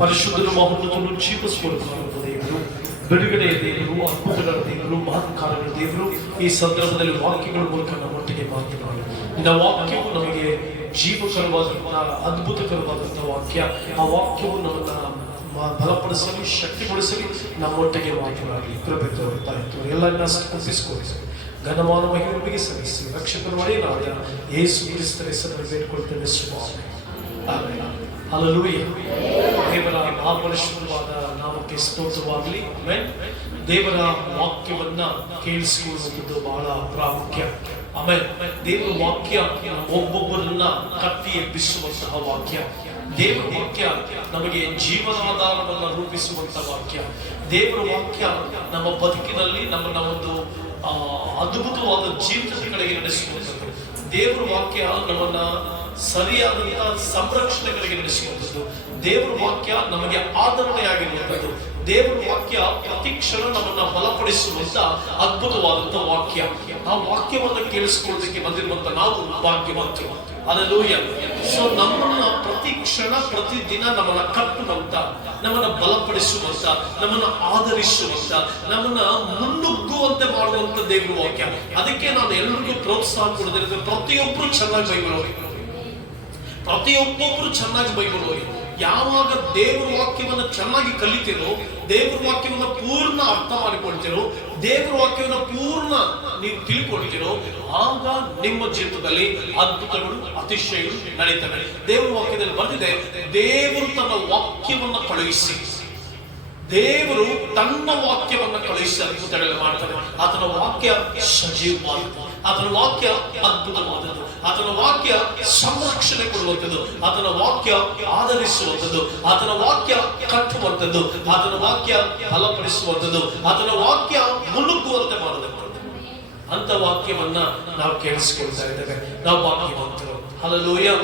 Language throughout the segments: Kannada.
ಪರಿಶುದ್ಧರು ಮಹೋನ್ನತರು ಜೀವಸ್ವರೂಪದ ದೇವರು, ಬಿಡುಗಡೆಯ ದೇವರು, ಅದ್ಭುತಗಳ ದೇವರು, ಮಹತ್ಕಾರಗಳ ದೇವರು, ಈ ಸಂದರ್ಭದಲ್ಲಿ ವಾಕ್ಯಗಳ ಮೂಲಕ ನಮ್ಮೊಟ್ಟಿಗೆ ಮಾತನಾಡಿ. ನಿನ್ನ ವಾಕ್ಯವು ನಮಗೆ ಜೀವಕರವಾದಂತಹ ಅದ್ಭುತಕರವಾದಂತಹ ವಾಕ್ಯ. ಆ ವಾಕ್ಯವು ನಮ್ಮನ್ನ ಬಲಪಡಿಸಲಿ, ಶಕ್ತಿಗೊಳಿಸಲಿ, ನಮ್ಮೊಟ್ಟಿಗೆ ಮಾತನಾಡಲಿ. ಕೃಪೆ ತೋರುತ್ತಾ ಇತ್ತು ಎಲ್ಲ ಒಪ್ಪಿಸಿಕೊಡಿಸಿ ಘನಮಾನ ಮಹಿಮೆಗೆ ಸಲ್ಲಿಸಿ ರಕ್ಷಕರ ಒಡೆಯನಾದ ಯೇಸು ಕ್ರಿಸ್ತರ ಹೆಸರಲ್ಲಿ ಬೇಡಿಕೊಳ್ತೇವೆ ಸ್ವಾಮಿ. ಆಮೆನ್. ಹಲ್ಲೆಲೂಯಾ. ದೇವರ ಮಹಾಪರಿಶುದ್ಧವಾದ ನಾಮಕ್ಕೆ ಸ್ತೋತ್ರವಾಗಲಿ. ಆಮೆನ್. ದೇವರ ವಾಕ್ಯವನ್ನ ಕೇಳಿಸಿಕೊಳ್ಳುವುದು ಬಹಳ ಪ್ರಾಮುಖ್ಯ. ಆಮೇಲೆ ದೇವರ ವಾಕ್ಯ ಒಬ್ಬೊಬ್ಬರನ್ನ ಕಟ್ಟಿ ಎಬ್ಬಿಸುವಂತಹ ವಾಕ್ಯ. ದೇವರ ವಾಕ್ಯ ನಮಗೆ ಜೀವನಾಧಾರವನ್ನು ರೂಪಿಸುವಂತಹ ವಾಕ್ಯ. ದೇವರ ವಾಕ್ಯ ನಮ್ಮ ಬದುಕಿನಲ್ಲಿ ನಮ್ಮನ್ನ ಒಂದು ಅದ್ಭುತವಾದ ಜೀವಿತದ ಕಡೆಗೆ ನಡೆಸುವಂಥದ್ದು. ದೇವರ ವಾಕ್ಯ ನಮ್ಮನ್ನ ಸರಿಯಾದಂತಹ ಸಂರಕ್ಷಣೆಗಳಿಗೆ ನಡೆಸುವಂಥದ್ದು. ದೇವರ ವಾಕ್ಯ ನಮಗೆ ಆಧರಣೆಯಾಗಿರುವಂಥದ್ದು. ದೇವರ ವಾಕ್ಯ ಪ್ರತಿ ಕ್ಷಣ ನಮ್ಮನ್ನ ಬಲಪಡಿಸುವಂತ ಅದ್ಭುತವಾದಂತಹ ವಾಕ್ಯ. ಆ ವಾಕ್ಯವನ್ನು ಕೇಳಿಸಿಕೊಳ್ಳೋದಕ್ಕೆ ಬಂದಿರುವಂತ ನಾವು ಭಾಗ್ಯವಂತರು. ಹಲ್ಲೆಲೂಯಾ. ಸೊ ನಮ್ಮನ್ನ ಪ್ರತಿ ಕ್ಷಣ ಪ್ರತಿದಿನ ನಮ್ಮನ್ನ ಕಟ್ಟುವಂತ, ನಮ್ಮನ್ನ ಬಲಪಡಿಸುವಂತ, ನಮ್ಮನ್ನ ಆಧರಿಸುವಂತ, ನಮ್ಮನ್ನ ಮುನ್ನುಗ್ಗುವಂತೆ ಮಾಡುವಂತ ದೇವರ ವಾಕ್ಯ. ಅದಕ್ಕೆ ನಾನು ಎಲ್ಲರಿಗೂ ಪ್ರೋತ್ಸಾಹ ಕೊಡೋದಿರುತ್ತೆ, ಪ್ರತಿಯೊಬ್ಬರು ಚೆನ್ನಾಗಿ ಬೈಬಲ್ ಓದಿ, ಪ್ರತಿಯೊಬ್ಬೊಬ್ರು ಚೆನ್ನಾಗಿ ಬೈಬಲ್ ಓದಿ. ಯಾವಾಗ ದೇವರ ವಾಕ್ಯವನ್ನು ಚೆನ್ನಾಗಿ ಕಲಿತಿರೋ, ದೇವರ ವಾಕ್ಯವನ್ನು ಪೂರ್ಣ ಅರ್ಥ ಮಾಡಿಕೊಳ್ತಿರೋ, ದೇವರ ವಾಕ್ಯವನ್ನು ಪೂರ್ಣ ನೀವು ತಿಳ್ಕೊಳ್ತಿರೋ, ಆಗ ನಿಮ್ಮ ಜೀವಿತದಲ್ಲಿ ಅದ್ಭುತಗಳು, ಅತಿಶಯಗಳು ನಡೀತವೆ. ದೇವರ ವಾಕ್ಯದಲ್ಲಿ ಬಂದಿದೆ, ದೇವರು ತನ್ನ ವಾಕ್ಯವನ್ನು ಕಳುಹಿಸಿ, ದೇವರು ತನ್ನ ವಾಕ್ಯವನ್ನ ಕಳುಹಿಸಿ ಅದ್ಭುತಗಳನ್ನು ಮಾಡ್ತಾರೆ. ಆತನ ವಾಕ್ಯ ಸಜೀವವಾದದ್ದು, ಆತನ ವಾಕ್ಯ ಅದ್ಭುತವಾದದ್ದು, ಆತನ ವಾಕ್ಯ ಸಂರಕ್ಷಣೆ ಕೊಡುವಂಥದ್ದು, ಆತನ ವಾಕ್ಯ ಆಧರಿಸುವಂಥದ್ದು, ಆತನ ವಾಕ್ಯ ಕಟ್ಟುವಂಥದ್ದು, ಆತನ ವಾಕ್ಯ ಬಲಪಡಿಸುವಂಥದ್ದು, ಆತನ ವಾಕ್ಯ ಮುನ್ನುಗ್ಗುವಂತೆ ಮಾಡುವಂಥದ್ದು. ಅಂತ ವಾಕ್ಯವನ್ನ ನಾವು ಕೇಳಿಸಿಕೊಳ್ತಾ ಇದ್ದೇವೆ. ನಾವು ಭಾಗ್ಯವಂತರು. ಹಲ್ಲೆಲೂಯಾ.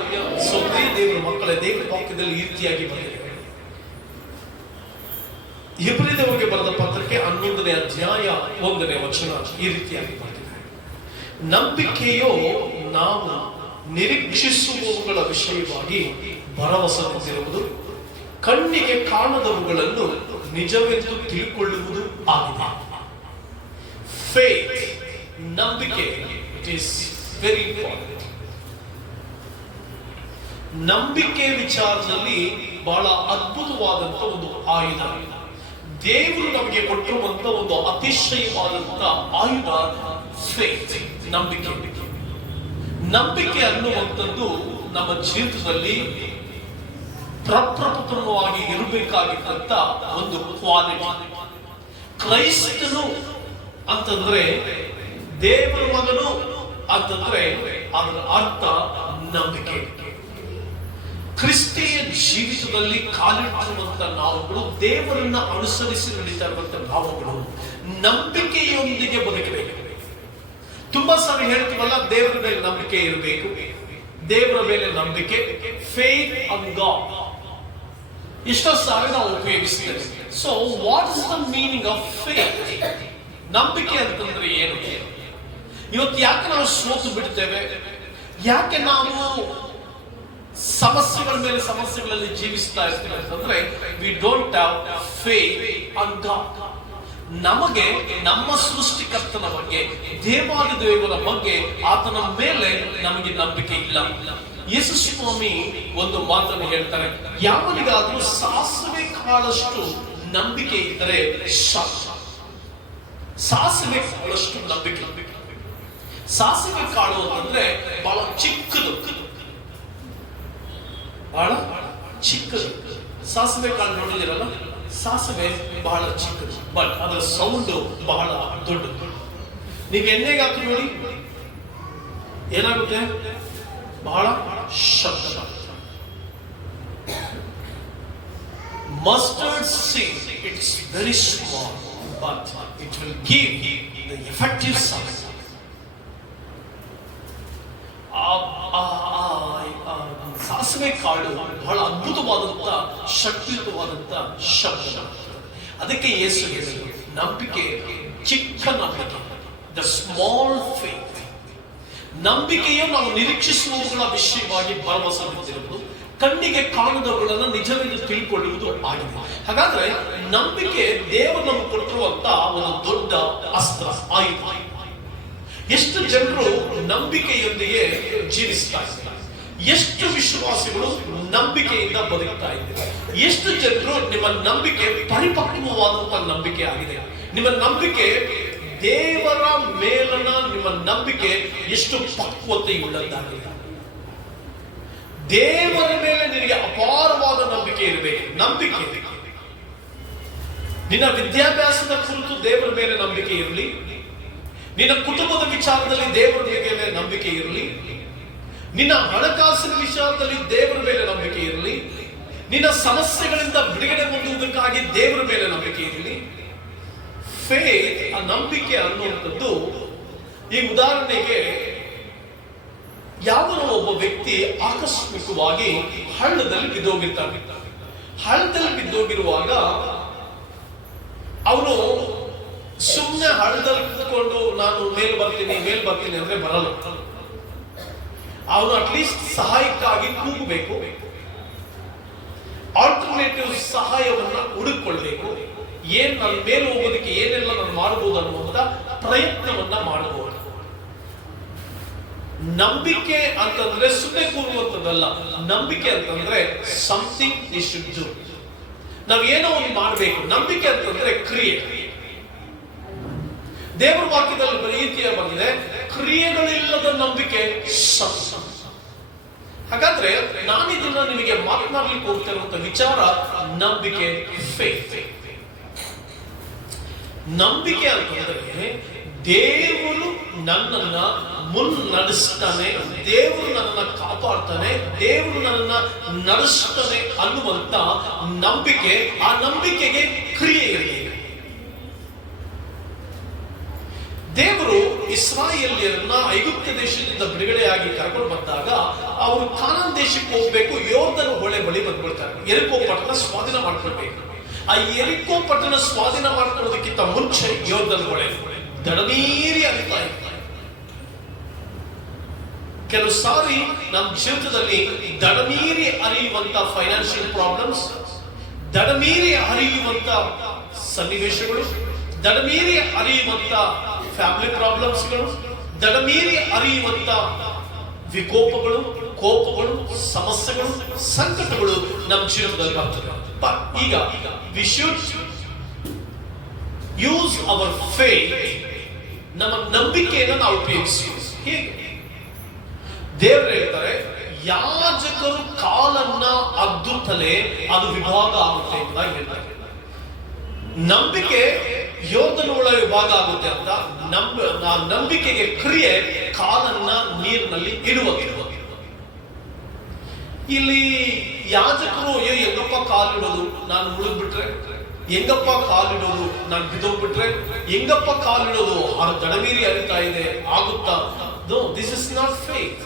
ಸೊ ಪ್ರಿಯ ದೇವರ ಮಕ್ಕಳೇ, ದೇವರ ವಾಕ್ಯದಲ್ಲಿ ಈ ರೀತಿಯಾಗಿ ಬಂದಿದೆ. ಇಬ್ರಿಯದವರಿಗೆ ಬರೆದ ಪತ್ರಕ್ಕೆ 11ನೇ ಅಧ್ಯಾಯ 1ನೇ ವಚನ ಈ ರೀತಿಯಾಗಿ ಬಂದಿದೆ. ನಂಬಿಕೆಯೋ ನಾವು ನಿರೀಕ್ಷಿಸುವವುಗಳ ವಿಷಯವಾಗಿ ಭರವಸೆ ಹೊಂದಿರುವುದು, ಕಣ್ಣಿಗೆ ಕಾಣದವುಗಳನ್ನು ನಿಜವೆಂದು ತಿಳ್ಕೊಳ್ಳುವುದು ಆಗಿದೆ. ಫೇತ್, ನಂಬಿಕೆ, ಇಟ್ ಈಸ್ ವೆರಿ ಇಂಪಾರ್ಟೆಂಟ್. ನಂಬಿಕೆ ವಿಚಾರದಲ್ಲಿ ಬಹಳ ಅದ್ಭುತವಾದಂತ ಒಂದು ಆಯುಧ. ದೇವರು ನಮಗೆ ಕೊಟ್ಟಿರುವಂತ ಒಂದು ಅತಿಶಯವಾದಂತ ಆಯುಧ ಫೇತ್, ನಂಬಿಕೆ. ನಂಬಿಕೆ ಅನ್ನುವಂಥದ್ದು ನಮ್ಮ ಜೀವಿತದಲ್ಲಿ ಪ್ರಪ್ರಥಮವಾಗಿ ಇರಬೇಕಾಗಿದ್ದಂತ ಒಂದು ಕ್ವಾಲಿಟಿ. ಕ್ರೈಸ್ತನು ಅಂತಂದ್ರೆ, ದೇವರ ಮಗನು ಅಂತಂದ್ರೆ ಅದರ ಅರ್ಥ ನಂಬಿಕೆ. ಕ್ರಿಸ್ತಿಯ ಜೀವಿತದಲ್ಲಿ ಕಾಲಿಟ್ಟಿರುವಂತ ನಾವುಗಳು, ದೇವರನ್ನ ಅನುಸರಿಸಿ ನಡೀತಾ ಇರುವಂತ ನಾವುಗಳು ನಂಬಿಕೆಯೊಂದಿಗೆ ಬದುಕಬೇಕು. ತುಂಬಾ ಸಾರಿ ಹೇಳ್ತೀವಲ್ಲ, ದೇವರ ಮೇಲೆ ನಂಬಿಕೆ ಇರಬೇಕು, ದೇವರ ಮೇಲೆ ನಂಬಿಕೆ, ಫೇತ್ ಆನ್ ಗಾಡ್. ಎಷ್ಟೋ ಸಾರಿ ನಾವು ಉಪಯೋಗಿಸ್ತೇವೆ. So what is the meaning of faith? ನಂಬಿಕೆ ಅಂತಂದ್ರೆ ಏನು? ಇವತ್ತು ಯಾಕೆ ನಾವು ಸೋತು ಬಿಡ್ತೇವೆ? ಯಾಕೆ ನಾವು ಸಮಸ್ಯೆಗಳ ಮೇಲೆ ಸಮಸ್ಯೆಗಳಲ್ಲಿ ಜೀವಿಸ್ತಾ ಇರ್ತೀವಿ ಅಂತಂದ್ರೆ, we don't have faith on god. ನಮಗೆ ನಮ್ಮ ಸೃಷ್ಟಿಕರ್ತನ ಬಗ್ಗೆ, ದೇವಾದಿ ದೇವರ ಬಗ್ಗೆ, ಆತನ ಮೇಲೆ ನಮಗೆ ನಂಬಿಕೆ ಇಲ್ಲ. ಯೇಸು ಸ್ವಾಮಿ ಒಂದು ಮಾತನ್ನು ಹೇಳ್ತಾರೆ, ಯಾವನಿಗಾದ್ರೂ ಸಾಸಿವೆ ಕಾಳಷ್ಟು ನಂಬಿಕೆ ಇದ್ದರೆ ಸಾಕು. ಸಾಸಿವೆ ಕಾಳಷ್ಟು ನಂಬಿಕೆ. ಸಾಸಿವೆ ಕಾಳು ಅಂತಂದ್ರೆ ಬಹಳ ಚಿಕ್ಕದು, ಬಹಳ ಚಿಕ್ಕದು. ಸಾಸಿವೆ ಕಾಳು ನೋಡಿದಿರಲ್ಲ, ಸಾಸಿವೆ ಬಹಳ ಚಿಕ್ಕದು, ಬಟ್ ಅದರ ಸೌಂಡ್ ಬಹಳ ದೊಡ್ಡದು. ನೀವು ಎಣ್ಣೆಗೆ ಹಾಕಿ ನೋಡಿ ಏನಾಗುತ್ತೆ? ಬಹಳ ಶಬ್ದ. Mustard seed, it's very small, but it will give the effective sound. ಸಾಸಿವೆ ಕಾಳು ಬಹಳ ಅದ್ಭುತವಾದಂತ ಶಕ್ತಿಯುತವಾದಂತ ಶಬ್ದ. ಅದಕ್ಕೆ ಯೇಸು ಹೇಳಿದರು, ನಂಬಿಕೆ ಚಿಕ್ಕ ನಂಬಿಕೆ, ದ ಸ್ಮಾಲ್ ಫೇತ್. ನಂಬಿಕೆಯು ನಾವು ನಿರೀಕ್ಷಿಸುವವುಗಳ ವಿಷಯವಾಗಿ ಭರವಸೆ ಹೊಂದಿರುವುದು, ಕಣ್ಣಿಗೆ ಕಾಣದವುಗಳನ್ನು ನಿಜವೆಂದು ತಿಳ್ಕೊಳ್ಳುವುದು ಆಗಿದೆ. ಹಾಗಾದ್ರೆ ನಂಬಿಕೆ ದೇವರು ನಮಗೆ ಕೊಟ್ಟಿರುವಂತ ಒಂದು ದೊಡ್ಡ ಅಸ್ತ್ರ, ಆಯುಧ. ಎಷ್ಟು ಜನರು ನಂಬಿಕೆಯೊಂದಿಗೆ ಜೀವಿಸ್ತಾ ಇದ್ದಾರೆ? ಎಷ್ಟು ವಿಶ್ವಾಸಿಗಳು ನಂಬಿಕೆಯಿಂದ ಬದುಕ್ತಾ ಇದ್ದಾರೆ? ಎಷ್ಟು ಜನರು ನಿಮ್ಮ ನಂಬಿಕೆ ಪರಿಪಕ್ವವಾದಂತಹ ನಂಬಿಕೆ ಆಗಿದೆ? ನಿಮ್ಮ ನಂಬಿಕೆ ದೇವರ ಮೇಲನ ನಿಮ್ಮ ನಂಬಿಕೆ ಎಷ್ಟು ಪಕ್ವತೆಯುಳ್ಳದ್ದಾಗಿದೆ? ದೇವರ ಮೇಲೆ ನಿನಗೆ ಅಪಾರವಾದ ನಂಬಿಕೆ ಇರಬೇಕು. ನಂಬಿಕೆ ನಿನ್ನ ವಿದ್ಯಾಭ್ಯಾಸದ ಕುರಿತು ದೇವರ ಮೇಲೆ ನಂಬಿಕೆ ಇರಲಿ, ನಿನ್ನ ಕುಟುಂಬದ ವಿಚಾರದಲ್ಲಿ ದೇವರ ಮೇಲೆ ನಂಬಿಕೆ ಇರಲಿ, ನಿನ್ನ ಹಣಕಾಸಿನ ವಿಚಾರದಲ್ಲಿ ದೇವರ ಮೇಲೆ ನಂಬಿಕೆ ಇರಲಿ, ನಿನ್ನ ಸಮಸ್ಯೆಗಳಿಂದ ಬಿಡುಗಡೆ ಹೊಂದುವುದಕ್ಕಾಗಿ ದೇವರ ಮೇಲೆ ನಂಬಿಕೆ ಇರಲಿ. ಫೇತ್, ಆ ನಂಬಿಕೆ ಅನ್ನುವಂಥದ್ದು, ಈ ಉದಾಹರಣೆಗೆ ಯಾವನೋ ಒಬ್ಬ ವ್ಯಕ್ತಿ ಆಕಸ್ಮಿಕವಾಗಿ ಹಳ್ಳದಲ್ಲಿ ಬಿದ್ದೋಗಿರ್ತಾನೆ. ಹಳ್ಳದಲ್ಲಿ ಬಿದ್ದೋಗಿರುವಾಗ ಅವನು ಸುಮ್ಮನೆ ಹಳ್ಳದಲ್ಲಿ ಕೂತ್ಕೊಂಡು ನಾನು ಮೇಲ್ ಬರ್ತೀನಿ ಅಂದ್ರೆ ಬರಲ್ಲ. ಅವನು ಅಟ್ಲೀಸ್ಟ್ ಸಹಾಯಕ್ಕಾಗಿ ಕೂಗಬೇಕು, ಆಲ್ಟರ್ನೇಟಿವ್ ಸಹಾಯವನ್ನ ಹುಡುಕೊಳ್ಬೇಕು. ನನ್ನ ಮೇಲೆ ಹೋಗೋದಕ್ಕೆ ಏನೆಲ್ಲ ನಾನು ಮಾಡಬಹುದು ಅನ್ನುವಂತ ಪ್ರಯತ್ನವನ್ನ ಮಾಡಬಹುದು. ನಂಬಿಕೆ ಅಂತಂದ್ರೆ ಸುಮ್ಮನೆ ಕೂರುವಂತದ್ದಲ್ಲ. ನಂಬಿಕೆ ಅಂತಂದ್ರೆ ಸಮಥಿಂಗ್ ವಿ ಶುಡ್ ಡು. ನಾವ್ ಏನೋ ಒಂದು ಮಾಡಬೇಕು. ನಂಬಿಕೆ ಅಂತಂದ್ರೆ ಕ್ರಿಯೆ. ದೇವರ ವಾಕ್ಯದಲ್ಲಿ ರೀತಿಯ ಬಂದಿದೆ, ಕ್ರಿಯೆಗಳಿಲ್ಲದ ನಂಬಿಕೆ ಸತ್ತ. ಹಾಗಾದ್ರೆ ನಾನಿದನ್ನ ನಿಮಗೆ ಮಾತನಾಡ್ಲಿಕ್ಕೆ ಹೋಗ್ತಿರುವಂತ ವಿಚಾರ ನಂಬಿಕೆ, ಫೇತ್. ನಂಬಿಕೆ ಅಂತಂದ್ರೆ ದೇವರು ನನ್ನನ್ನ ಮುನ್ನಡೆಸ್ತಾನೆ, ದೇವರು ನನ್ನನ್ನ ಕಾಪಾಡ್ತಾನೆ, ದೇವರು ನನ್ನನ್ನ ನಡೆಸ್ತಾನೆ ಅನ್ನುವಂತ ನಂಬಿಕೆ. ಆ ನಂಬಿಕೆಗೆ ಕ್ರಿಯೆ ಇರಲಿ. ದೇವರು ಇಸ್ರಾಯೇಲ್ಯರನ್ನ ಐಗುಪ್ತ ದೇಶದಿಂದ ಬಿಡುಗಡೆಯಾಗಿ ಕರ್ಕೊಂಡು ಬಂದಾಗ ಅವರು ಕಾನಾನ್ ದೇಶಕ್ಕೆ ಹೋಗ್ಬೇಕು. ಯೋರ್ದನ್ ಹೊಳೆ ಬಳಿ ಬಂದ್ಬಿಡ್ತಾರೆ. ಯೆರಿಕೋ ಪಟ್ಟಣ ಸ್ವಾಧೀನ ಮಾಡ್ಕೊಳ್ಬೇಕು. ಆ ಯೆರಿಕೋ ಪಟ್ಟಣ ಸ್ವಾಧೀನ ಮಾಡ್ಕೊಳ್ಳೋದಕ್ಕಿಂತ ಮುಂಚೆ ಯೋರ್ದನ್ ಹೊಳೆ ದಡಮೀರಿ ಹರಿತಾ ಇತ್ತು. ಕೆಲವು ಸಾರಿ ನಮ್ಮ ಜೀವಿತದಲ್ಲಿ ದಡಮೀರಿ ಹರಿಯುವಂತ ಫೈನಾನ್ಷಿಯಲ್ ಪ್ರಾಬ್ಲಮ್ಸ್, ದಡಮೀರಿ ಹರಿಯುವಂತ ಸನ್ನಿವೇಶಗಳು, ದಡಮೀರಿ ಹರಿಯುವಂತ ಫ್ಯಾಮಿಲಿ ಪ್ರಾಬ್ಲಮ್ಸ್ಗಳು, ದಡಮೀರಿ ಹರಿಯುವಂತ ವಿಕೋಪಗಳು, ಕೋಪಗಳು, ಸಮಸ್ಯೆಗಳು, ಸಂಕಟಗಳು ನಮ್ಮ ಜೀವನದಲ್ಲಿ ಬರ್ತದೆ. ಈಗ we should use hour faith. ನಮ್ಮ ನಂಬಿಕೆಯನ್ನು ನಾವು ಉಪಯೋಗಿಸಿ. ಹೇಗೆ? ದೇವರು ಹೇಳ್ತಾರೆ, ಯಾಜಕರು ಕಾಲನ್ನ ಅದ್ದುತ್ತಲೇ ಅದು ವಿಭಾಗ ಆಗುತ್ತೆ ಅಂತ ಹೇಳ್ತಾರೆ. ನಂಬಿಕೆ ಯೋಧನ ಒಳ ವಿಭಾಗ ಆಗುತ್ತೆ ಅಂತ ನಂಬಿಕೆಗೆ ಕ್ರಿಯೆ ಕಾಲನ್ನ ನೀರಿನಲ್ಲಿ ಇಡುವುದು. ಇಲ್ಲಿ ಯಾಜಕರು ಹೆಂಗಪ್ಪ ಕಾಲಿಡೋದು, ನಾನು ಮುಳುಗ್ಬಿಟ್ರೆ, ಹೆಂಗಪ್ಪ ಕಾಲಿಡೋದು, ನಾನು ಬಿದ್ದೋಗ್ಬಿಟ್ರೆ, ಹೆಂಗಪ್ಪ ಕಾಲಿಡೋದು, ದಡಮೀರಿ ಹರಿತಾ ಇದೆ, ಆಗುತ್ತಾ? No, this is not faith.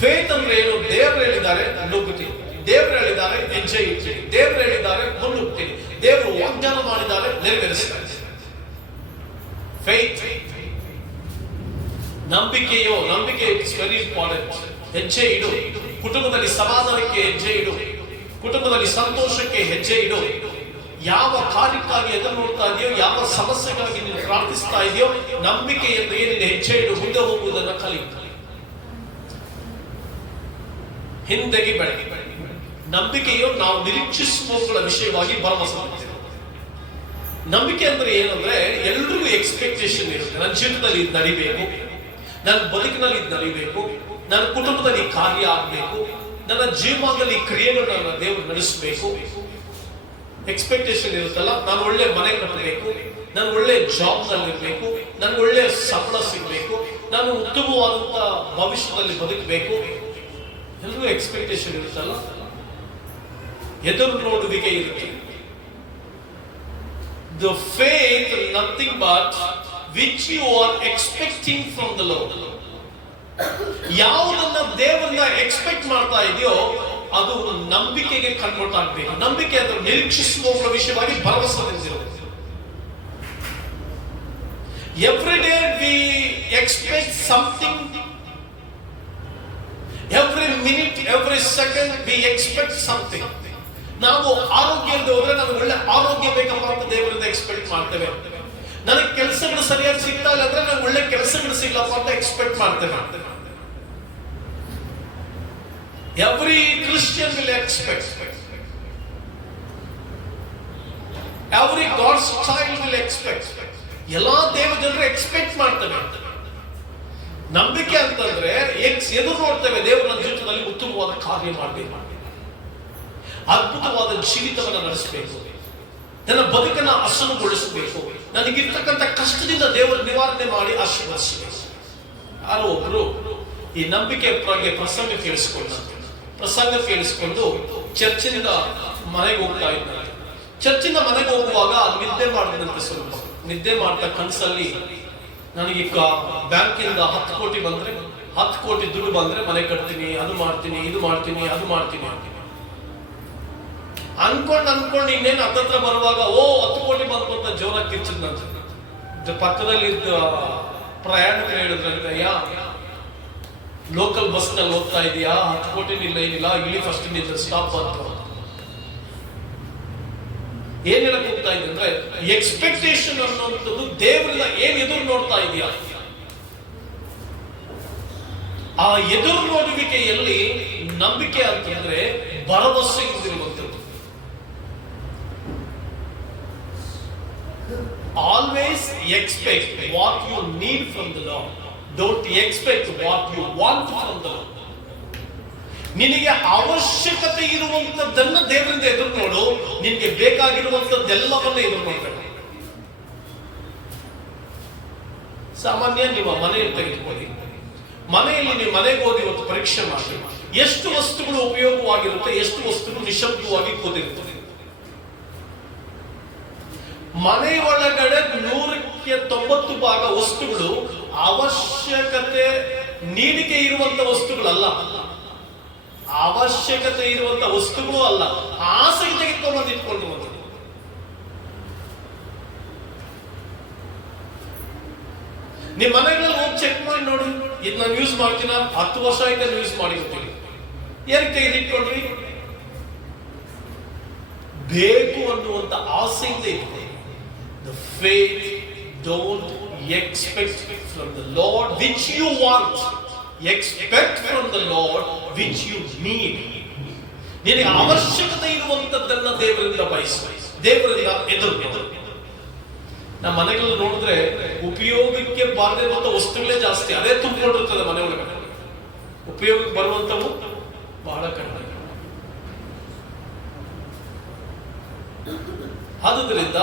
Faith ಅಂದ್ರೆ ಏನು? ದೇವರು ಹೇಳಿದ್ದಾರೆ ನುಗ್ಗುತ್ತೀನಿ, ದೇವರು ಹೇಳಿದ್ದಾರೆ ಹೆಜ್ಜೆ ಇಡ್ತೀನಿ, ದೇವರು ಹೇಳಿದ್ದಾರೆ ಮುನ್ನುಗ್ತೀನಿ, ದೇವರು ವಾಗ್ದಾನ ಮಾಡಿದ್ದಾರೆ ನೆರವೇರಿಸ್ತಾರೆ. ಫೇತ್. ನಂಬಿಕೆ ಇಟ್ಸ್ ವೆರಿ ಇಂಪಾರ್ಟೆಂಟ್. ಹೆಜ್ಜೆ ಇಡು. ಕುಟುಂಬದಲ್ಲಿ ಸಮಾಧಾನಕ್ಕೆ ಹೆಜ್ಜೆ ಇಡು, ಕುಟುಂಬದಲ್ಲಿ ಸಂತೋಷಕ್ಕೆ ಹೆಜ್ಜೆ ಇಡು. ಯಾವ ಕಾರ್ಯಕ್ಕಾಗಿ ಎದುರು ನೋಡ್ತಾ ಇದೆಯೋ, ಯಾವ ಸಮಸ್ಯೆಗಾಗಿ ನೀನು ಪ್ರಾರ್ಥಿಸ್ತಾ ಇದೆಯೋ, ನಂಬಿಕೆಯೊಂದಿಗೆ ನೀನು ಹೆಜ್ಜೆ ಇಡು. ಮುಂದೆ ಹೋಗುವುದನ್ನು ಕಲಿ. ಹಿಂದೆಗೆ ಬೆಳಗಿ. ನಂಬಿಕೆಯು ನಾವು ನಿರೀಕ್ಷಿಸುವವುಗಳ ವಿಷಯವಾಗಿ ಭರವಸೆ. ನಂಬಿಕೆ ಅಂದ್ರೆ ಏನಂದ್ರೆ ಎಲ್ರಿಗೂ ಎಕ್ಸ್ಪೆಕ್ಟೇಷನ್ ಇರುತ್ತೆ. ನನ್ನ ಜೀವನದಲ್ಲಿ ಇದು ನಡಿಬೇಕು, ನನ್ನ ಬದುಕಿನಲ್ಲಿ ಇದು ನಡಿಬೇಕು, ನನ್ನ ಕುಟುಂಬದಲ್ಲಿ ಕಾರ್ಯ ಆಗಬೇಕು, ನನ್ನ ಜೀವನದಲ್ಲಿ ಕ್ರಿಯೆಗಳನ್ನ ದೇವರು ನಡೆಸಬೇಕು. ಎಕ್ಸ್ಪೆಕ್ಟೇಷನ್ ಇರುತ್ತಲ್ಲ. ನಾನು ಒಳ್ಳೆ ಮನೆ ಕಟ್ಟಬೇಕು, ನಾನು ಒಳ್ಳೆ ಜಾಬ್ ನಲ್ಲಿ ಇರಬೇಕು, ನನ್ಗೆ ಒಳ್ಳೆ ಸಂಬಳ ಸಿಗಬೇಕು, ನಾನು ಉತ್ತಮವಾದಂತ ಭವಿಷ್ಯದಲ್ಲಿ ಬದುಕಬೇಕು. ಎಲ್ರಿಗೂ ಎಕ್ಸ್ಪೆಕ್ಟೇಷನ್ ಇರುತ್ತಲ್ಲ. ಎದುರು ನೋಡುವಿಕೆ ಇರುತ್ತೆ. The faith is nothing but which you are expecting from the Lord. ಯಾವುದನ್ನ ದೇವರನ್ನ ಎಕ್ಸ್ಪೆಕ್ಟ್ ಮಾಡ್ತಾ ಇದೆಯೋ ಅದು ನಂಬಿಕೆಗೆ ಕನ್ವರ್ಟ್ ಆಗಬೇಕು. ನಂಬಿಕೆ ಅಂದ್ರೆ ನಿರೀಕ್ಷಿಸುವ ವಿಷಯವಾಗಿ ಭರವಸೆಯಿರೋದು. Every day we expect something. Every minute every second we expect something. ನಾವು ಆರೋಗ್ಯ ಇಲ್ಲದೆ ಹೋದ್ರೆ ನಮ್ಗೆ ಒಳ್ಳೆ ಆರೋಗ್ಯ ಬೇಕಪ್ಪ ಅಂತ ದೇವರಿಂದ ಎಕ್ಸ್ಪೆಕ್ಟ್ ಮಾಡ್ತೇವೆ. ನನಗೆ ಕೆಲಸಗಳು ಸರಿಯಾಗಿ ಸಿಗ್ತಾ ಇಲ್ಲ ಅಂದ್ರೆ ನನಗೆ ಒಳ್ಳೆ ಕೆಲಸಗಳು ಸಿಗ್ಲಪ್ಪ ಅಂತ ಎಕ್ಸ್ಪೆಕ್ಟ್ ಮಾಡ್ತೇವೆ. Every Christian will expect, every god's child will expect. ಎಲ್ಲಾ ದೇವ ಜನರು ಎಕ್ಸ್ಪೆಕ್ಟ್ ಮಾಡ್ತೇವೆ. ನಂಬಿಕೆ ಅಂತಂದ್ರೆ ಎದುರು ನೋಡ್ತೇವೆ, ದೇವರು ನನ್ನ ಜೀವಿತದಲ್ಲಿ ಉತ್ತಮವಾದ ಕಾರ್ಯ ಮಾಡಬೇಕು, ಅದ್ಭುತವಾದ ಜೀವಿತವನ್ನು ನಡೆಸಬೇಕು, ನನ್ನ ಬದುಕನ್ನ ಹಸನುಗೊಳಿಸಬೇಕು, ನನಗಿರ್ತಕ್ಕಂಥ ಕಷ್ಟದಿಂದ ದೇವರು ನಿವಾರಣೆ ಮಾಡಿ ಆಶೀರ್ವದಿಸಬೇಕು. ಯಾರೋ ಒಬ್ರು ಈ ನಂಬಿಕೆ ಬಗ್ಗೆ ಪ್ರಸಂಗ ಕೇಳಿಸಿಕೊಂಡು ಚರ್ಚಿನಿಂದ ಮನೆಗೆ ಹೋಗ್ತಾ ಇದ್ದಾರೆ. ಚರ್ಚಿಂದ ಮನೆಗೆ ಹೋಗುವಾಗ ನಿದ್ದೆ ಮಾಡಿದಂತೆ, ಸ್ವಲ್ಪ ನಿದ್ದೆ ಮಾಡ್ತಾ ಕನಸಲ್ಲಿ ನನಗೆ ಬ್ಯಾಂಕಿಂದ 10 ಕೋಟಿ ಬಂದ್ರೆ, 10 ಕೋಟಿ ದುಡ್ಡು ಬಂದ್ರೆ ಮನೆ ಕಟ್ತೀನಿ, ಅದು ಮಾಡ್ತೀನಿ, ಇದು ಮಾಡ್ತೀನಿ, ಅದು ಮಾಡ್ತೀನಿ ಅನ್ಕೊಂಡು ಇನ್ನೇನು ಹತ್ತತ್ರ ಬರುವಾಗ 10 ಕೋಟಿ ಬಂತು ಅಂತ ಜೋರಾಗಿ ಕಿರ್ಚಿದ್ನಂತೆ. ಪಕ್ಕದಲ್ಲಿ ಪ್ರಯಾಣಿಕರು ಹೇಳಿದ್ರೆ, ಲೋಕಲ್ ಬಸ್ ನಲ್ಲಿ ಹೋಗ್ತಾ ಇದೆಯಾ, 10 ಕೋಟಿ ಏನಿಲ್ಲ, ಇಳಿ ಫಸ್ಟ್ ನಿಂತ ಸ್ಟಾಪ್ ಅಂತ. ಏನ್ ಹೇಳಕ್ ಹೋಗ್ತಾ ಇದೆ ಅಂದ್ರೆ, ಎಕ್ಸ್ಪೆಕ್ಟೇಷನ್ ಅನ್ನುವಂಥದ್ದು ದೇವರಿಂದ ಏನ್ ಎದುರು ನೋಡ್ತಾ ಇದೆಯಾ, ಆ ಎದುರು ನೋಡುವಿಕೆಯಲ್ಲಿ ನಂಬಿಕೆ ಅಂತಂದ್ರೆ ಭರವಸೆ ಇರುವಂಥದ್ದು. Always expect what you need from the Lord. Don't expect what you want from the Lord. ನಿನಗೆ ಅವಶ್ಯಕತೆ ಇರುವಂತದ್ದನ್ನ ದೇವರಿಂದ ಎದುರು ನೋಡು, ನಿನಗೆ ಬೇಕಾಗಿರುವಂತದ್ದೆಲ್ಲವನ್ನ ಎದುರು ನೋಡ್ಬೇಕು. ಸಾಮಾನ್ಯ ನಿಮ್ಮ ಮನೆಯಲ್ಲಿ ತೆಗೆದುಕೊಳ್ಳಿ, ಮನೆಯಲ್ಲಿ ನೀವು ಮನೆಗೆ ಹೋಗಿ ಇವತ್ತು ಪರೀಕ್ಷೆ ಮಾಡಿ, ಎಷ್ಟು ವಸ್ತುಗಳು ಉಪಯೋಗವಾಗಿರುತ್ತೆ, ಎಷ್ಟು ವಸ್ತುಗಳು ನಿಶಬ್ದವಾಗಿ ಕೂತಿರುತ್ತೆ. ಮನೆ ಒಳಗಡೆ 100ಕ್ಕೆ 90 ಭಾಗ ವಸ್ತುಗಳು ಅವಶ್ಯಕತೆ ನೀಡಿಕೆ ಇರುವಂತ ವಸ್ತುಗಳಲ್ಲ, ಅವಶ್ಯಕತೆ ಇರುವಂತ ವಸ್ತುಗಳು ಅಲ್ಲ, ಆಸೆಗೆ ತೆಗೆದುಕೊಂಡು ಇಟ್ಕೊಂಡು. ನಿಮ್ ಮನೆಗಳಲ್ಲಿ ಹೋಗಿ ಚೆಕ್ ಮಾಡಿ ನೋಡಿ, ಇದು ನಾನು ಯೂಸ್ ಮಾಡ್ತೀನ, 10 ವರ್ಷ ಆಯ್ತು ಯೂಸ್ ಮಾಡಿರ್ತೀನಿ, ಏನಕ್ಕೆ ತೆಗೆದಿಟ್ಕೊಂಡ್ರಿ? ಬೇಕು ಅನ್ನುವಂತ ಆಸೆಯಿಂದ ಇಟ್ಕೊಳ್ಳಿ. The faith, don't expect from the Lord which you want, expect from the Lord which you need. ನಿನಗೆ ಅವಶ್ಯಕತೆ ಇರುವಂತದ್ದನ್ನ ದೇವರಿಂದ ಬಯಸು, ದೇವರಿಂದ ಎದುರು. ನಮ್ಮ ಮನೆಗಳಲ್ಲಿ ನೋಡಿದ್ರೆ ಉಪಯೋಗಕ್ಕೆ ಬಾರದೇ ಇರುವಂತ ವಸ್ತುಗಳೇ ಜಾಸ್ತಿ, ಅದೇ ತುಂಬಿಕೊಂಡಿರ್ತದೆ ಮನೆ ಒಳಗಡೆ. ಉಪಯೋಗಕ್ಕೆ ಬರುವಂತವು ಬಹಳ ಕಡಿಮೆ. ಆದುದರಿಂದ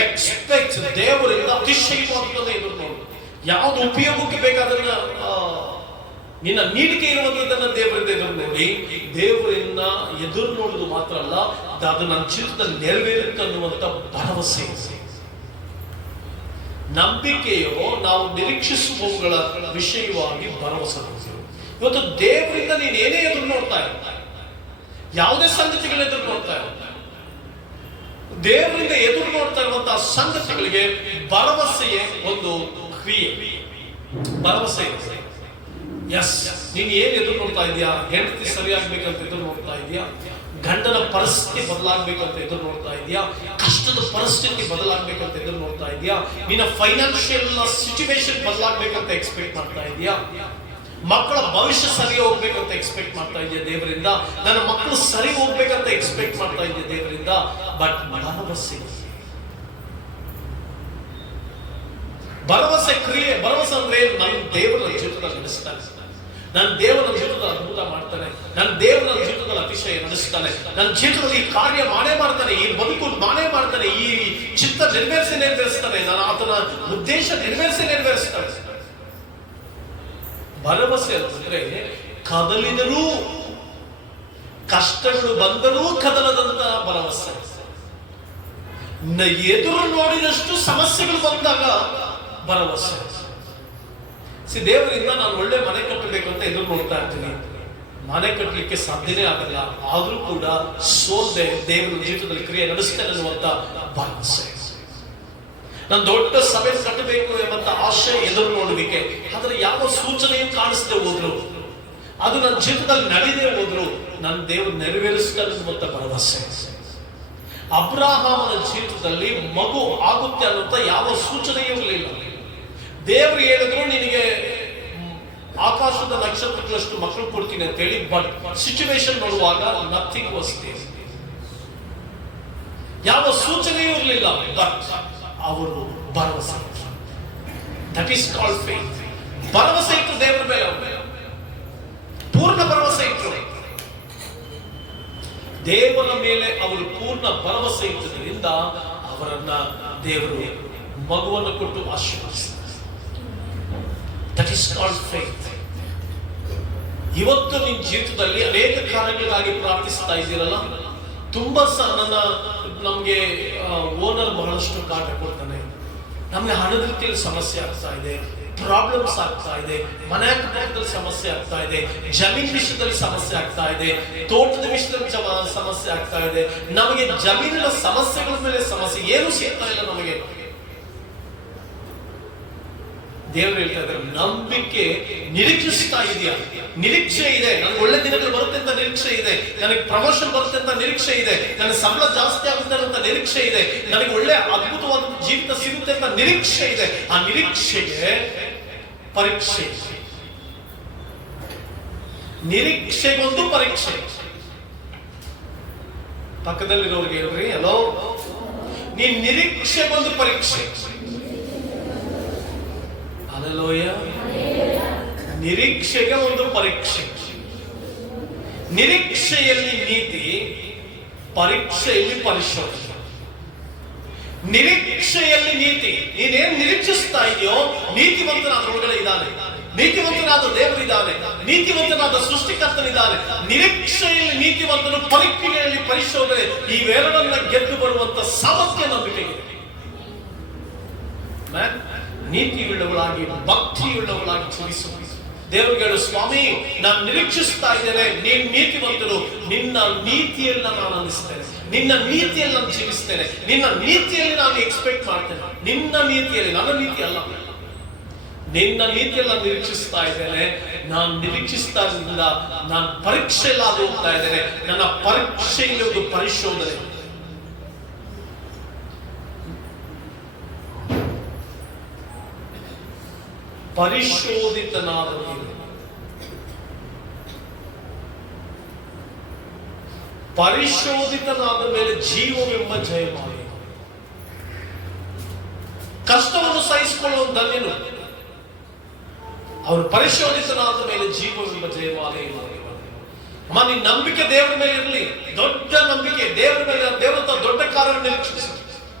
ಎಕ್ಸ್ಪೆಕ್ಟ್, ದೇವರಿಂದ ಅತಿಶಯವಾದ ಎದುರು ನೋಡು. ಯಾವ್ದು ಉಪಯೋಗಕ್ಕೆ ಬೇಕಾದನ್ನ ನಿನ್ನ ನೀಡಿಕೆ ಇರುವಂತದನ್ನ ದೇವರಿಂದ ಎದುರು ನೋಡಿ. ದೇವರಿಂದ ಎದುರು ನೋಡುದು ಮಾತ್ರ ಅಲ್ಲ, ಅದು ನನ್ನ ಜೀವಿತದಲ್ಲಿ ನೆರವೇರುತ್ತೆ ಅನ್ನುವಂತ ಭರವಸೆ. ನಂಬಿಕೆಯೋ ನಾವು ನಿರೀಕ್ಷಿಸುವವುಗಳ ವಿಷಯವಾಗಿ ಭರವಸೆ. ಇವತ್ತು ದೇವರಿಂದ ನೀನು ಏನೇ ಎದುರು ನೋಡ್ತಾ ಇಲ್ಲ, ಯಾವುದೇ ಸಂಗತಿಗಳ ಎದುರು ನೋಡ್ತಾ ಇಲ್ಲ, ದೇವರಿಂದ ಎದುರು ನೋಡ್ತಾ ಇರುವಂತಹ ಸಂಗತಿಗಳಿಗೆ ಭರವಸೆಯೇ ಒಂದು ಕ್ರಿಯೆ, ಭರವಸೆ. ಎಸ್, ನೀನ್ ಏನ್ ಎದುರು ನೋಡ್ತಾ ಇದೀಯಾ? ಹೆಂಡತಿ ಸರಿಯಾಗ್ಬೇಕಂತ ಎದುರು ನೋಡ್ತಾ ಇದೀಯಾ? ಗಂಡನ ಪರಿಸ್ಥಿತಿ ಬದಲಾಗ್ಬೇಕಂತ ಎದುರು ನೋಡ್ತಾ ಇದೀಯಾ? ಕಷ್ಟದ ಪರಿಸ್ಥಿತಿ ಬದಲಾಗ್ಬೇಕಂತ ಎದುರು ನೋಡ್ತಾ ಇದೀಯಾ? ನಿನ್ನ ಫೈನಾನ್ಷಿಯಲ್ ಸಿಚುವೇಶನ್ ಬದಲಾಗ್ಬೇಕಂತ ಎಕ್ಸ್ಪೆಕ್ಟ್ ಮಾಡ್ತಾ ಇದೀಯಾ? ಮಕ್ಕಳ ಭವಿಷ್ಯ ಸರಿ ಹೋಗ್ಬೇಕಂತ ಎಕ್ಸ್ಪೆಕ್ಟ್ ಮಾಡ್ತಾ ಇದೆಯಾ ದೇವರಿಂದ? ನನ್ನ ಮಕ್ಕಳು ಸರಿ ಹೋಗ್ಬೇಕಂತ ಎಕ್ಸ್ಪೆಕ್ಟ್ ಮಾಡ್ತಾ ಇದೆಯಾ ದೇವರಿಂದ? ಬಟ್ ಭರವಸೆ ಕ್ರಿಯೆ. ಭರವಸೆ ಅಂದ್ರೆ ನನ್ನ ದೇವರ ಜೀವಿತದಲ್ಲಿ ನಡೆಸ್ತಾನೆ, ನನ್ನ ದೇವರ ಜೀವಿತದಲ್ಲಿ ಅದ್ಭುತ ಮಾಡ್ತಾನೆ, ನನ್ನ ದೇವರ ಜೀವಿತದಲ್ಲಿ ಅತಿಶಯ ನಡೆಸ್ತಾನೆ, ನನ್ನ ಜೀವಿತದಲ್ಲಿ ಈ ಕಾರ್ಯ ಮಾಡೇ ಮಾಡ್ತಾನೆ, ಈ ಬದುಕು ಮಾಡೇ ಮಾಡ್ತಾನೆ, ಈ ಚಿತ್ತ ನೆರವೇರಿಸ್ತಾನೆ, ನಾನು ಆತನ ಉದ್ದೇಶ ನೆರವೇರಿಸ್ತಾನೆ. ಭರವಸೆ ಅಂತಂದ್ರೆ ಕದಲಿದರೂ, ಕಷ್ಟಗಳು ಬಂದರೂ ಕದಲದಂತ ಭರವಸೆ. ಎದುರು ನೋಡಿದಷ್ಟು ಸಮಸ್ಯೆಗಳು ಬಂದಾಗ ಭರವಸೆ. ದೇವರಿಂದ ನಾನು ಒಳ್ಳೆ ಮನೆ ಕಟ್ಟಬೇಕು ಅಂತ ಎದುರು ನೋಡ್ತಾ ಇರ್ತೀನಿ, ಮನೆ ಕಟ್ಟಲಿಕ್ಕೆ ಸಾಧ್ಯನೇ ಆಗಲ್ಲ, ಆದ್ರೂ ಕೂಡ ಸೋಲ್ದೆ ದೇವರ ಜೀವಿತದಲ್ಲಿ ಕ್ರಿಯೆ ನಡೆಸ್ತೇನೆ ಅನ್ನುವಂತ ಭರವಸೆ. ನಾನು ದೊಡ್ಡ ಸಭೆ ಕಟ್ಟಬೇಕು ಎಂಬಂತ ಆಶೆ ಎದುರು ನೋಡುವಿಕೆ, ಆದ್ರೆ ಯಾವ ಸೂಚನೆಯೂ ಕಾಣಿಸದೆ ಹೋದ್ರು ಅದು ನನ್ನ ಜೀವಿತದಲ್ಲಿ ನಡೆದೇ ಹೋದ್ರು ನನ್ನ ದೇವರು ನೆರವೇರಿಸ್ತಾನೆ ಅನ್ನುವಂಥ ಭರವಸೆ. ಅಬ್ರಹಾಮನ ಜೀವಿತದಲ್ಲಿ ಮಗು ಆಗುತ್ತೆ ಅನ್ನುವಂಥ ಯಾವ ಸೂಚನೆಯೂ ಇರಲಿಲ್ಲ. ದೇವರು ಹೇಳಿದ್ರು ನಿನಗೆ ಆಕಾಶದ ನಕ್ಷತ್ರಗಳಷ್ಟು ಮಕ್ಕಳು ಕೊಡ್ತೀನಿ ಅಂತ ಹೇಳಿ, ಬಟ್ ಸಿಚುವೇಶನ್ ನೋಡುವಾಗ ನಥಿಂಗ್ ವಾಸ್ ದೇರ್. ಯಾವ ಸೂಚನೆಯೂ ಇರಲಿಲ್ಲ, ಬಟ್ ಅವರು ಭರವಸೆ. That is called faith. ಭರವಸೆ ಇಟ್ಟು ದೇವರ ಮೇಲೆ ಪೂರ್ಣ ಭರವಸೆ ಇಟ್ಟರು. ದೇವರ ಮೇಲೆ ಅವರು ಪೂರ್ಣ ಭರವಸೆ ಇಟ್ಟದ್ರಿಂದ ಅವರನ್ನ ದೇವರು ಮಗುವನ್ನು ಕೊಟ್ಟು ಆಶೀರ್ವದಿಸಿದರು. That is called faith. ಇವತ್ತು ನಿಮ್ಮ ಜೀವಿತದಲ್ಲಿ ಅನೇಕ ಕಾರ್ಯಗಳಿಗಾಗಿ ಪ್ರಾರ್ಥಿಸ್ತಾ ಇದ್ದೀರಲ್ಲ, ತುಂಬಾ ನಮ್ಗೆ ಓನರ್ ಬಹಳಷ್ಟು ಕಾಟ ಕೊಡ್ತಾನೆ, ನಮ್ಗೆ ಹಣದ ರೀತಿಯಲ್ಲಿ ಸಮಸ್ಯೆ ಆಗ್ತಾ ಇದೆ, ಪ್ರಾಬ್ಲಮ್ಸ್ ಆಗ್ತಾ ಇದೆ, ಮನೆ ಅಕ್ಕಪಕ್ಕದಲ್ಲಿ ಸಮಸ್ಯೆ ಆಗ್ತಾ ಇದೆ, ಜಮೀನ್ ವಿಷಯದಲ್ಲಿ ಸಮಸ್ಯೆ ಆಗ್ತಾ ಇದೆ, ತೋಟದ ವಿಷಯದಲ್ಲಿ ಸಮಸ್ಯೆ ಆಗ್ತಾ ಇದೆ, ನಮಗೆ ಜಮೀನಿನ ಸಮಸ್ಯೆಗಳ ಮೇಲೆ ಸಮಸ್ಯೆ, ಏನು ಸಿಗ್ತಾ ಇಲ್ಲ ನಮಗೆ. ದೇವರು ಹೇಳ್ತಾ ಇದ್ದಾರೆ, ನಂಬಿಕೆ ನಿರೀಕ್ಷಿಸ್ತಾ ಇದೆಯಾ? ನಿರೀಕ್ಷೆ ಇದೆ, ನನಗೆ ಒಳ್ಳೆ ದಿನಗಳು ಬರುತ್ತೆ ಅಂತ ನಿರೀಕ್ಷೆ ಇದೆ, ನನಗೆ ಪ್ರಮೋಷನ್ ಬರುತ್ತೆ ಅಂತ ನಿರೀಕ್ಷೆ ಇದೆ, ನನಗೆ ಸಂಬಳ ಜಾಸ್ತಿ ಆಗುತ್ತೆ ಅಂತ ನಿರೀಕ್ಷೆ ಇದೆ, ನನಗೆ ಒಳ್ಳೆ ಅದ್ಭುತವಾದ ಜೀವಿತ ಸಿಗುತ್ತೆ ಅಂತ ನಿರೀಕ್ಷೆ ಇದೆ. ಆ ನಿರೀಕ್ಷೆಗೆ ಪರೀಕ್ಷೆ, ನಿರೀಕ್ಷೆಗೊಂದು ಪರೀಕ್ಷೆ. ಪಕ್ಕದಲ್ಲಿರೋರಿಗೆ ಹೇಳ್ರಿ, ಹಲೋ, ನೀನ್ ನಿರೀಕ್ಷೆಗೊಂದು ಪರೀಕ್ಷೆ. ಹಲ್ಲೆಲೂಯಾ. ನಿರೀಕ್ಷೆಗೆ ಒಂದು ಪರೀಕ್ಷೆ. ನಿರೀಕ್ಷೆಯಲ್ಲಿ ನೀತಿ, ಪರೀಕ್ಷೆಯಲ್ಲಿ ಪರಿಶೋಧನೆ. ನಿರೀಕ್ಷೆಯಲ್ಲಿ ನೀತಿ, ನೀನೇನ್ ನಿರೀಕ್ಷಿಸ್ತಾ ಇದೆಯೋ ನೀತಿವಂತನಾದ ಒಳಗಡೆ ಇದ್ದಾನೆ, ನೀತಿವಂತನಾದ ದೇವರಿದ್ದಾನೆ, ನೀತಿವಂತನಾದ ಸೃಷ್ಟಿಕರ್ತನಿದ್ದಾನೆ. ನಿರೀಕ್ಷೆಯಲ್ಲಿ ನೀತಿವಂತನು, ಪರೀಕ್ಷೆಯಲ್ಲಿ ಪರಿಶೋಧನೆ. ಇವೆರಡನ್ನ ಗೆದ್ದು ಬರುವಂತ ಸಾಮರ್ಥ್ಯ ನಂಬಿಕೆಗೆ. ನೀತಿಯುಳ್ಳವಳಾಗಿ ಭಕ್ತಿಯುಳ್ಳವಳಾಗಿ ಜೀವಿಸು. ದೇವರಿಗೆ ಹೇಳು, ಸ್ವಾಮಿ ನಾನು ನಿರೀಕ್ಷಿಸ್ತಾ ಇದ್ದೇನೆ, ನೀನ್ ನೀತಿವಂತನು, ನಿನ್ನ ನೀತಿಯಲ್ಲಿ ನಾನು ಆನಂದಿಸ್ತೇನೆ, ನಿನ್ನ ನಿನ್ನ ನಾನು ಜೀವಿಸ್ತೇನೆ, ನಿನ್ನ ನೀತಿಯಲ್ಲಿ ನಾನು ಎಕ್ಸ್ಪೆಕ್ಟ್ ಮಾಡ್ತೇನೆ. ನಿನ್ನ ನೀತಿಯಲ್ಲಿ, ನನ್ನ ನೀತಿ ಅಲ್ಲ, ನಿನ್ನ ನೀತಿಯಲ್ಲಿ ನಾನು ನಿರೀಕ್ಷಿಸ್ತಾ ಇದ್ದೇನೆ. ನಾನು ನಿರೀಕ್ಷಿಸ್ತಾ ಇದ್ರಿಂದ ನಾನು ಪರೀಕ್ಷೆಯಲ್ಲಿ ಹೋಗ್ತಾ ಇದ್ದೇನೆ. ನನ್ನ ಪರೀಕ್ಷೆಯಲ್ಲಿ ಒಂದು ಪರಿಶೋಧನೆ. ಪರಿಶೋಧಿತನಾದ ಪರಿಶೋಧಿತನಾದ ಮೇಲೆ ಜೀವವೆಂಬ ಜಯಮಾಲೆ. ಕಷ್ಟವನ್ನು ಸಹಿಸಿಕೊಳ್ಳುವ ಧನ್ಯನು ಅವರು ಪರಿಶೋಧಿತನಾದ ಮೇಲೆ ಜೀವವೆಂಬ ಜಯಮಾಲೆ. ಅಮ್ಮ, ನಿನ್ನ ನಂಬಿಕೆ ದೇವರ ಮೇಲೆ ಇರಲಿ, ದೊಡ್ಡ ನಂಬಿಕೆ ದೇವರ ಮೇಲೆ. ದೇವರ ದೊಡ್ಡ ಕಾರ್ಯವನ್ನು ನಿರೀಕ್ಷಿಸಿ,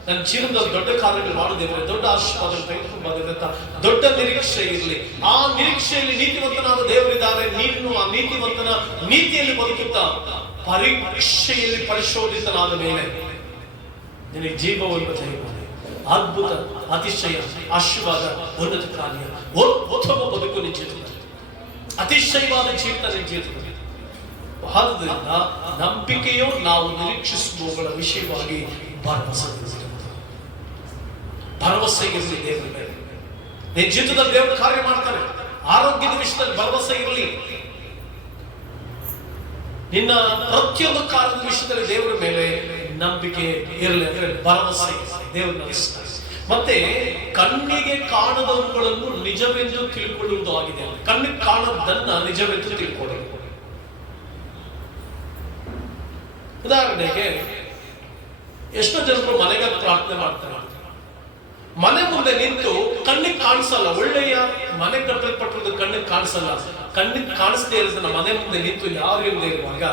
ನನ್ನ ಜೀವನದಲ್ಲಿ ದೊಡ್ಡ ಕಾರ್ಯಗಳು ಮಾಡುವುದಿಲ್ಲ, ದೊಡ್ಡ ಆಶೀರ್ವಾದ, ದೊಡ್ಡ ನಿರೀಕ್ಷೆ ಇರಲಿ. ಆ ನಿರೀಕ್ಷೆಯಲ್ಲಿ ನೀತಿವಂತನಾದ ದೇವರಿದ್ದಾರೆ. ನೀನು ಆ ನೀತಿವಂತನ ನೀತಿಯಲ್ಲಿ ಬದುಕುತ್ತಾ ಪರೀಕ್ಷೆಯಲ್ಲಿ ಪರಿಶೋಧಿತನಾದ ಮೇಲೆ ನಿನಗೆ ಜೀವವೆಂಬ ಜಯಮಾಲೆ, ಅದ್ಭುತ, ಅತಿಶಯ, ಆಶೀರ್ವಾದ, ಉನ್ನತ ಕಾರ್ಯ, ಉತ್ತಮ ಬದುಕು ನಿನ್ನ ಜೀವಿತದಲ್ಲಿ, ಅತಿಶಯವಾದ ಜೀವಿತ ನಿನ್ನ ಜೀವಿತದಲ್ಲಿ. ಆದ್ದರಿಂದ ನಂಬಿಕೆಯು ನಾವು ನಿರೀಕ್ಷಿಸುವವುಗಳ ವಿಷಯವಾಗಿ ಭರವಸೆ ಇರಲಿ ದೇವರ ಮೇಲೆ. ನಿನ್ನ ಜೀವಿತದಲ್ಲಿ ದೇವರು ಕಾರ್ಯ ಮಾಡ್ತಾರೆ. ಆರೋಗ್ಯದ ವಿಷಯದಲ್ಲಿ ಭರವಸೆ ಇರಲಿ. ನಿನ್ನ ಪ್ರತಿಯೊಂದು ಕಾರ್ಯದ ವಿಷಯದಲ್ಲಿ ದೇವರ ಮೇಲೆ ನಂಬಿಕೆ ಇರಲಿ, ಅಂದ್ರೆ ಭರವಸೆ ದೇವರು ನಡೆಸ್ತಾರೆ. ಮತ್ತೆ ಕಣ್ಣಿಗೆ ಕಾಣದವುಗಳನ್ನು ನಿಜವೆಂದು ತಿಳ್ಕೊಳ್ಳುವುದು ಆಗಿದೆ. ಕಣ್ಣಿಗೆ ಕಾಣದನ್ನ ನಿಜವೆಂದು ತಿಳ್ಕೊಳ್ಳೋದು. ಉದಾಹರಣೆಗೆ, ಎಷ್ಟೋ ಜನರು ಮನೆಗೆ ಪ್ರಾರ್ಥನೆ ಮಾಡ್ತಾರೆ, ಮನೆ ಮುಂದೆ ನಿಂತು ಕಣ್ಣಿಗೆ ಕಾಣಿಸಲ್ಲ, ಒಳ್ಳೆಯ ಮನೆ ಕಟ್ಟಲ್ಪಟ್ಟಿರೋದು ಕಣ್ಣಿಗೆ ಕಾಣಿಸಲ್ಲ, ಕಣ್ಣಿಗೆ ಕಾಣಿಸದೇ ಇರೋದನ್ನ ಮನೆ ಮುಂದೆ ನಿಂತು ಯಾರು ಇಲ್ಲದೆ ಇರುವಾಗ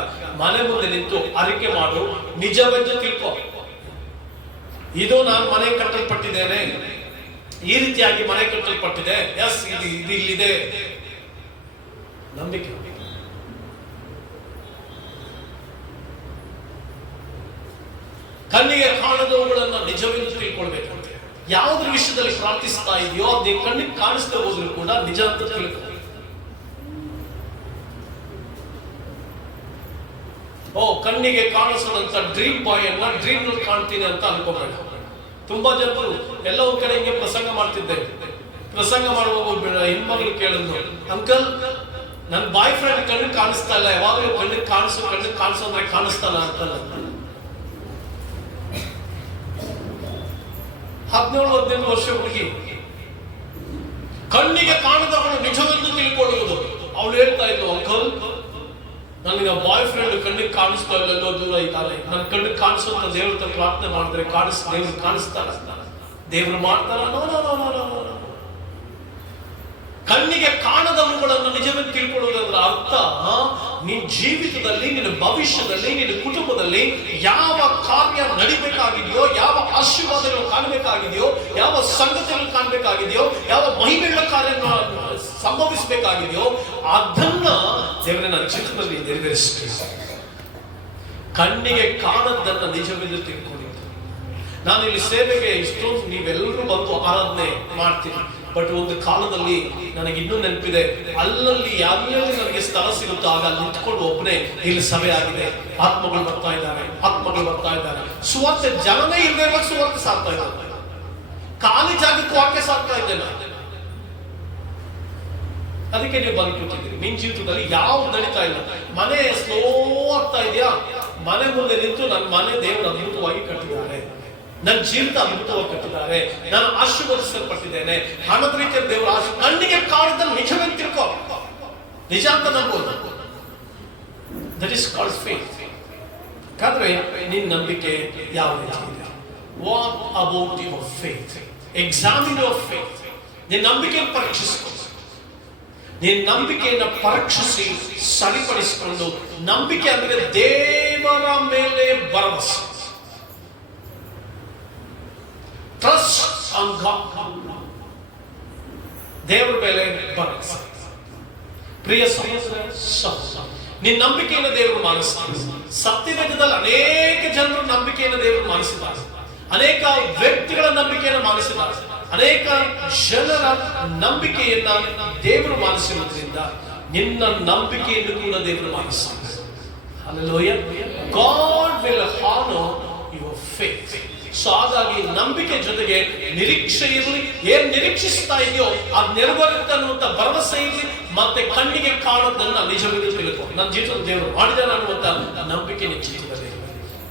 ಮನೆ ಮುಂದೆ ನಿಂತು ಅರಿಕೆ ಮಾಡು, ನಿಜವೆಂದು ತಿಳ್ಕೊ. ಇದು ನಾನು ಮನೆ ಕಟ್ಟಲ್ಪಟ್ಟಿದ್ದೇನೆ, ಈ ರೀತಿಯಾಗಿ ಮನೆ ಕಟ್ಟಲ್ಪಟ್ಟಿದೆ, ಎಸ್ ಇದು ಇಲ್ಲಿದೆ. ನಂಬಿಕೆ. ಕಣ್ಣಿಗೆ ಕಾಣದವುಗಳನ್ನ ನಿಜವೆಂದು ತಿಳ್ಕೊಳ್ಬೇಕು. ಯಾವುದ್ರ ವಿಷಯದಲ್ಲಿ ಪ್ರಾರ್ಥಿಸ್ತಾ ಇದೆಯೋ ಅದೇ ಕಣ್ಣಿಗೆ ಕಾಣಿಸ್ತಾ ಹೋದ್ರು ಕೂಡ ನಿಜ ಅಂತ ತಿಳ್ಕೊ. ಕಣ್ಣಿಗೆ ಕಾಣಿಸೋದಂತ ಡ್ರೀಮ್ ಬಾಯ್ ಅನ್ನ ಡ್ರೀಮ್ ನಲ್ಲಿ ಕಾಣ್ತೀನಿ ಅಂತ ಅನ್ಕೋಬೇಡ. ತುಂಬಾ ಜನರು ಎಲ್ಲ ಒಂದ್ ಕಡೆ ಹಿಂಗೆ ಪ್ರಸಂಗ ಮಾಡ್ತಿದ್ದೆ. ಪ್ರಸಂಗ ಮಾಡುವಾಗ ಹೆಣ್ಮಗಳು ಕೇಳಿದ್ರು, ಅಂಕಲ್ ನನ್ನ ಬಾಯ್ ಫ್ರೆಂಡ್ ಕಣ್ಣಿಗೆ ಕಾಣಿಸ್ತಾ ಇಲ್ಲ, ಯಾವಾಗಲೂ ಕಣ್ಣಿಗೆ ಕಾಣಿಸು ಅಂದ್ರೆ ಕಾಣಿಸ್ತಾನ ಅಂತಲ್ಲ. 17-18 ವರ್ಷ ಹುಡುಗಿ, ಕಣ್ಣಿಗೆ ಕಾಣದವಳು ನಿಜವೆಂದು ತಿಳ್ಕೊಳ್ಳುವುದು. ಅವಳು ಹೇಳ್ತಾ ಇದ್ಲು, ಅಂಕಲ್ ನನಗೆ ಬಾಯ್ ಫ್ರೆಂಡ್ ಕಣ್ಣಿಗೆ ಕಾಣಿಸ್ತಾ ಇಲ್ಲ, ಎಲ್ಲೋ ದೂರ ಇದ್ದಾರೆ, ನನ್ನ ಕಣ್ಣಿಗೆ ಕಾಣಿಸುವಂತ ದೇವ್ರ ಹತ್ರ ಪ್ರಾರ್ಥನೆ ಮಾಡಿದ್ರೆ ದೇವ್ರು ಕಾಣಿಸ್ತಾರ, ದೇವ್ರು ಮಾಡ್ತಾರ? ಕಣ್ಣಿಗೆ ಕಾಣದವುಗಳನ್ನು ನಿಜವೆಂದು ತಿಳ್ಕೊಳ್ಳುವುದರ ಅರ್ಥ, ನಿನ್ನ ಜೀವಿತದಲ್ಲಿ, ನಿನ್ನ ಭವಿಷ್ಯದಲ್ಲಿ, ನಿನ್ನ ಕುಟುಂಬದಲ್ಲಿ ಯಾವ ಕಾರ್ಯ ನಡಿಬೇಕಾಗಿದೆಯೋ, ಯಾವ ಆಶೀರ್ವಾದಗಳು ಕಾಣಬೇಕಾಗಿದೆಯೋ, ಯಾವ ಸಂಗತಿಗಳು ಕಾಣಬೇಕಾಗಿದೆಯೋ, ಯಾವ ಮಹಿಮೆಗಳ ಕಾರ್ಯ ಸಂಭವಿಸಬೇಕಾಗಿದೆಯೋ ಅದನ್ನ ದೇವರ ನನ್ನ ಚಿತ್ರದಲ್ಲಿ ನೆರವೇರಿಸ್ತೀವಿ. ಕಣ್ಣಿಗೆ ಕಾಣದನ್ನ ನಿಜವೆಂದು ತಿಳ್ಕೊಳ್ಳಿ. ನಾನು ಇಲ್ಲಿ ಸೇವೆಗೆ ಇಷ್ಟೊಂದು ನೀವೆಲ್ಲರೂ ಬಂದು ಆರಾಧನೆ ಮಾಡ್ತೀನಿ. ಬಟ್ ಒಂದು ಕಾಲದಲ್ಲಿ ನನಗೆ ಇನ್ನೂ ನೆನಪಿದೆ, ಅಲ್ಲಲ್ಲಿ ಯಾವ್ಯಾವ ನನಗೆ ಸ್ಥಳ ಸಿಗುತ್ತೋ ಆಗ ಅಲ್ಲಿ ನಿಂತ್ಕೊಂಡು ಒಬ್ಬನೇ ಇಲ್ಲಿ ಸಭೆ ಆಗಿದೆ, ಆತ್ಮಗಳು ಬರ್ತಾ ಇದ್ದಾರೆ. ಸುವಾರ್ತೆ ಜನನೇ ಇಲ್ಲದೆ ಇರುವಾಗ ಸುವಾರ್ತೆ ಸಾಕ್ತಾ ಇದ್ದಾರೆ. ಖಾಲಿ ಜಾಗಕ್ಕೆ ವಾಕ್ಯ ಸಾಕ್ತಾ ಇದ್ದೇನೆ. ಅದಕ್ಕೆ ನೀವು ಬಂದು ಕೂತಿದ್ದೀರಿ. ನಿನ್ ಜೀವಿತದಲ್ಲಿ ಯಾವ್ದು ನಡೀತಾ ಇಲ್ಲ, ಮನೆ ಸ್ಲೋ ಆಗ್ತಾ ಇದೆಯಾ, ಮನೆ ಮುಂದೆ ನಿಂತು ನನ್ನ ಮನೆ ದೇವರು ಅದ್ಭುತವಾಗಿ ಕಟ್ಟಿದ್ದಾರೆ, ನನ್ನ ಜೀವಿತ ಅದ್ಭುತವಾಗಿ ಕಟ್ಟಿದ್ದಾರೆ, ನಾನು ಆಶೀರ್ವದಿಸಲ್ಪಟ್ಟಿದ್ದೇನೆ, ಹಣದ ರೀತಿಯ ದೇವರ ಕಣ್ಣಿಗೆ ಕಾಣದ ನಿಜವೆಂದು ತಿಳ್ಕೊ, ನಿಜ ಅಂತ ನಂಬೋದು. That is called faith. ಯಾಕಂದ್ರೆ ನಿನ್ನ ನಂಬಿಕೆ ಯಾವ ರೀತಿ ಇದೆ? What about your faith? Examine your faith. ನಿನ್ನ ನಂಬಿಕೆಯನ್ನು ಪರೀಕ್ಷಿಸಿಕೊ. ನಿನ್ನ ನಂಬಿಕೆಯನ್ನು ಪರೀಕ್ಷಿಸಿ ಸರಿಪಡಿಸಿಕೊಂಡು, ನಂಬಿಕೆ ಅಂದ್ರೆ ದೇವರ ಮೇಲೆ ಭರವಸೆ. ಟ್ರಸ್ಟ್ ಆನ್ ಗಾಡ್, ದೇವರ ಮೇಲೆ ಭರವಸೆ. ಪ್ರಿಯ ಸಹೋದರ, ನಿನ್ನ ನಂಬಿಕೆಯನ್ನು ದೇವರು ಮಾನಿಸ್ತಾರೆ. ಸತ್ಯವೇದದಲ್ಲಿ ಅನೇಕ ಜನರ ನಂಬಿಕೆಯನ್ನು ದೇವರು ಮಾನಿಸಿದ್ದಾರೆ, ಅನೇಕ ವ್ಯಕ್ತಿಗಳ ಹೃದಯವನ್ನು ಮಾನಿಸಿದ್ದಾರೆ. ಅನೇಕ ಜನರ ನಂಬಿಕೆಯನ್ನ ದೇವರು ಮಾನಿಸಿರುವುದರಿಂದ ನಿನ್ನ ನಂಬಿಕೆಯನ್ನು ಕೂಡ ದೇವರು ಮಾನಿಸ್ತಾನೆ. Hallelujah. God will honor your faith. So ಹಾಗಾಗಿ ನಂಬಿಕೆ ಜೊತೆಗೆ ನಿರೀಕ್ಷೆ ಇರಲಿ. ಏನ್ ನಿರೀಕ್ಷಿಸ್ತಾ ಇದೆಯೋ ಅದು ನೆರವೇರುತ್ತೆ ಅನ್ನುವಂತ ಭರವಸೆ ಇರಲಿ. ಮತ್ತೆ ಕಣ್ಣಿಗೆ ಕಾಣೋದನ್ನ ನಿಜವೆಂದು ತಿಳ್ಕೊ. ನನ್ನ ಜೀವಿತದಲ್ಲಿ ದೇವರು ಮಾಡಿದಾನೆ ಅನ್ನುವಂತ ನಂಬಿಕೆ ನಿಶ್ಚಿತದಲ್ಲಿ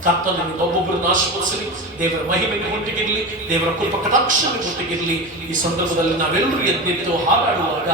ಕರ್ತನು ಒಬ್ಬೊಬ್ಬರನ್ನು ಆಶೀರ್ವದಿಸಲಿ. ದೇವರ ಮಹಿಮೆಗೆ ಒಟ್ಟಿಗಿರಲಿ, ದೇವರ ಕೃಪಾ ಕಟಾಕ್ಷಕ್ಕೆ ಒಟ್ಟಿಗಿರಲಿ. ಈ ಸಂದರ್ಭದಲ್ಲಿ ನಾವೆಲ್ಲರೂ ಎದ್ದಿತ್ತು ಹಾರಾಡುವಾಗ